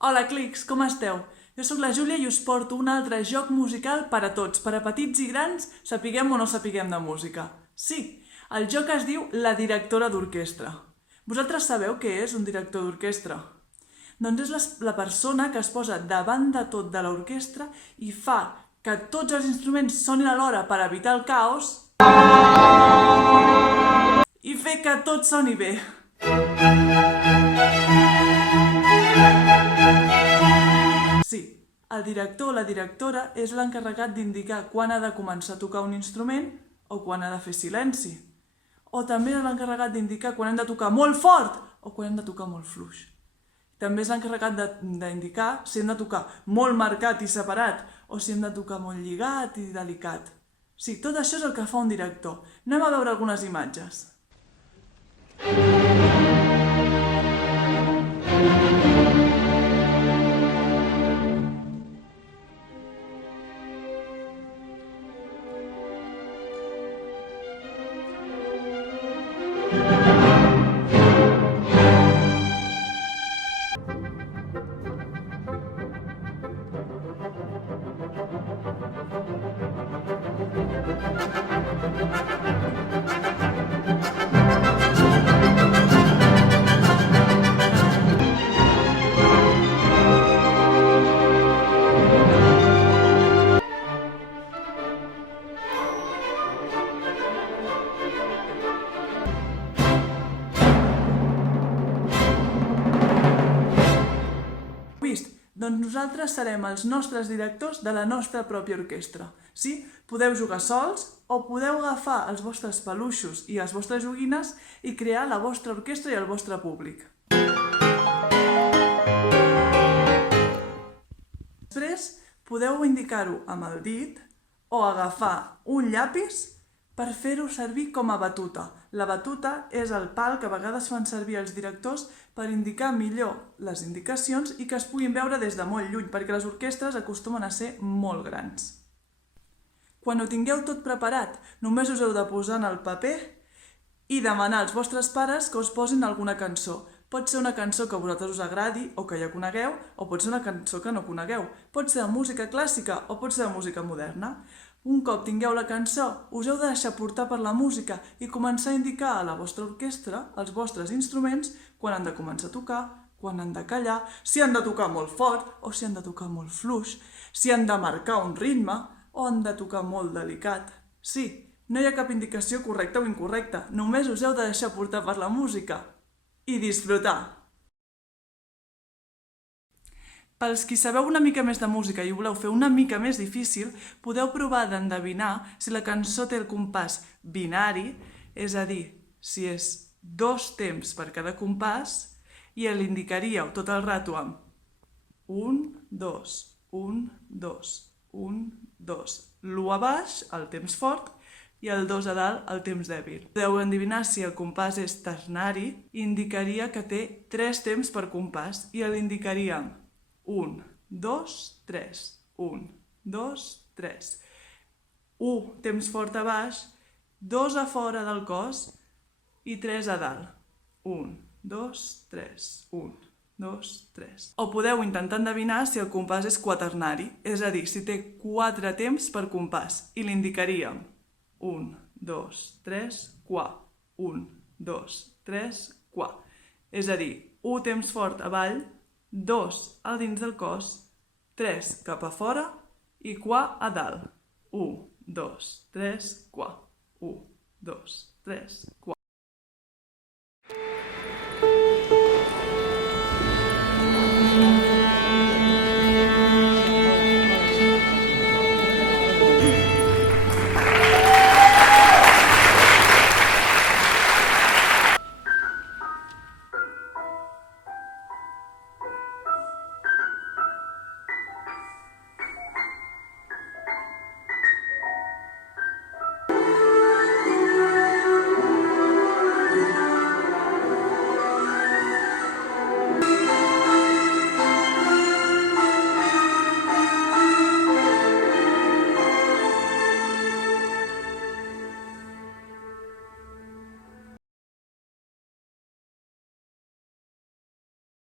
Hola, Clics, com esteu? Jo sóc la Júlia i us porto un altre joc musical per a tots, per a petits i grans, sapiguem o no sapiguem de música. Sí, el joc es diu La directora d'orquestra. Vosaltres sabeu què és un director d'orquestra? Doncs és la persona que es posa davant de tot de l'orquestra i fa que tots els instruments sonin alhora per evitar el caos i fer que tot soni bé. Sí, el director o la directora és l'encarregat d'indicar quan ha de començar a tocar un instrument o quan ha de fer silenci. O també és l'encarregat d'indicar quan hem de tocar molt fort o quan hem de tocar molt fluix. També és l'encarregat d'indicar si hem de tocar molt marcat i separat o si hem de tocar molt lligat i delicat. Sí, tot això és el que fa un director. Anem a veure algunes imatges. Vist? Doncs nosaltres serem els nostres directors de la nostra pròpia orquestra. Sí? Podeu jugar sols o podeu agafar els vostres peluixos i les vostres joguines i crear la vostra orquestra i el vostre públic. Després podeu indicar-ho amb el dit o agafar un llapis per fer-ho servir com a batuta. La batuta és el pal que a vegades fan servir els directors per indicar millor les indicacions i que es puguin veure des de molt lluny, perquè les orquestres acostumen a ser molt grans. Quan ho tingueu tot preparat, només us heu de posar en el paper i demanar als vostres pares que us posin alguna cançó. Pot ser una cançó que a vosaltres us agradi o que ja conegueu, o pot ser una cançó que no conegueu. Pot ser de música clàssica o pot ser de música moderna. Un cop tingueu la cançó, us heu de deixar portar per la música i començar a indicar a la vostra orquestra els vostres instruments quan han de començar a tocar, quan han de callar, si han de tocar molt fort o si han de tocar molt fluix, si han de marcar un ritme o han de tocar molt delicat. Sí, no hi ha cap indicació correcta o incorrecta, només us heu de deixar portar per la música i disfrutar. Pels qui sabeu una mica més de música i ho voleu fer una mica més difícil, podeu provar d'endevinar si la cançó té el compàs binari, és a dir, si és 2 temps per cada compàs, i l'indicaríeu tot el rato amb 1, 2, 1, 2, 1, 2. L'1 a baix, el temps fort, i el 2 a dalt, el temps dèbil. Podeu endevinar si el compàs és ternari, indicaria que té 3 temps per compàs, i l'indicaríem 1, 2, 3, 1, 2, 3. 1, temps fort a baix, 2 a fora del cos i 3 a dalt. 1, 2, 3, 1, 2, 3. O podeu intentar endevinar si el compàs és quaternari, és a dir, si té 4 temps per compàs, i l'indicaríem 1, 2, 3, qua. 1, 2, 3, qua. És a dir, 1 temps fort avall, 2 a dins del cos, 3 cap a fora i qua a dalt. 1, 2, 3, qua. 1, 2, 3,